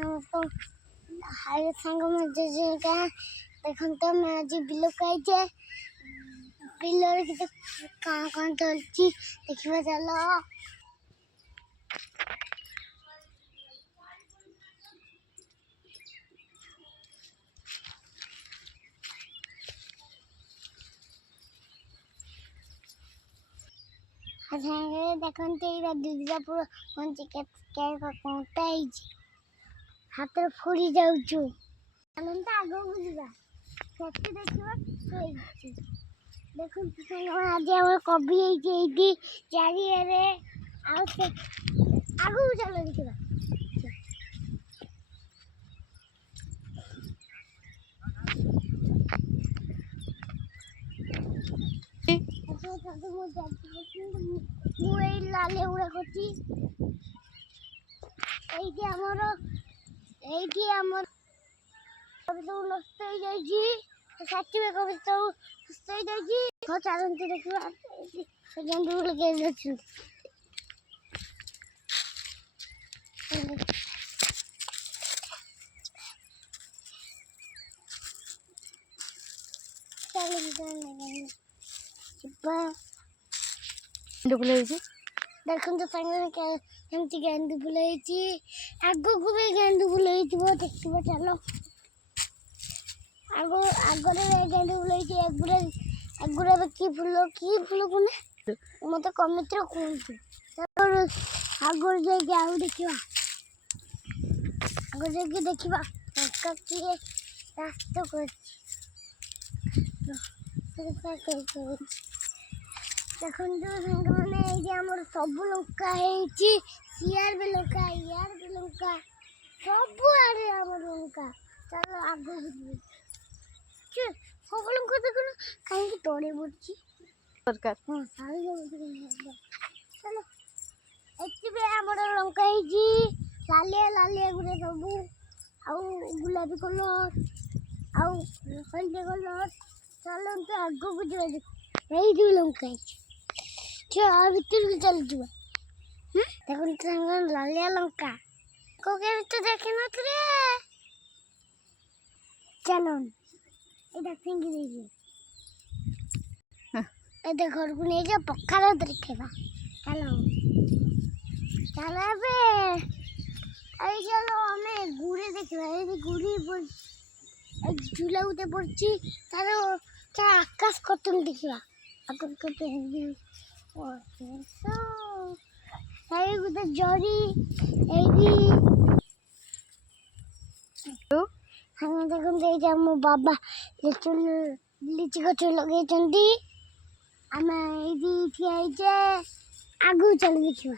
नमस्कार हाय संग मजे का देखन तो मैं आज बिलो कहिजे बिलो के कहां चलची देखिबा चलो आसांगे देखन ते इरा दुर्गा पूरा कोंची के कोंटा हिची हाथ फोड़ी जाऊछु चलन तो आगो बुझिबा सेठी देखिबा कहिची देखन संग आज हमर कवि हिची एठी चारी रे आ से आगो चलो देखिबा लाले उड़ा करती नष्ट हो जाए साथी में कविता नष्ट हो जाए चलती देखा गेंदू लगे देखो तो सामने गेंदू बुलाई आगो को भी गेंदू बुलाई देखिए चलो आगो आगरे गेंदू बुलाई आगुरा की फूल कोने मत कमित कहतु आगर जाके आउ देखा आगर जाके देखा किए रास्ता कर देखो मैंने सब लंका सियार भी लंका यार भी लंका सब आड़े लंका चलो आगे सब लंका देखो कहीं तोड़े पड़ी सरकार चलो एम लंका लालिया लालिया गुड़े सब गुलाबी कलर हल्दी कलर चलो तो आगो को जा लंका भर चल जा देखो लालिया लंका को देखे न चलो ये फिंगी दीजिए घर को नहीं जा पखार देखा चलो चलो चलो हमें गुड़े देखा गुड़ी झूला उठे पड़ी तार आकाश कतन देखा आकाश कतन गोटे जरी देखो मो बाबा लिची गच लगे आम ठिया आगू चल देखा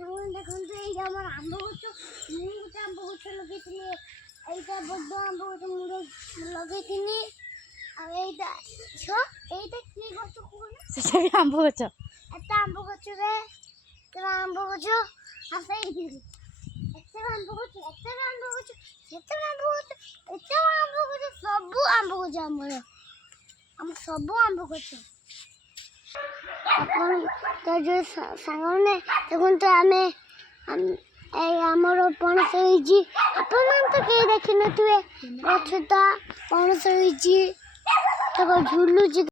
देखो आम गच मुझे आम गच लगे यहाँ बड़ आम गच मुझे लगे आंब गच एत आंब गच आंब गच आंब सब आंब गच आम सब आंब गच जो सांगे देखो तो आमर पणस तो कहीं देखी थे गछ तो पणस झुलुची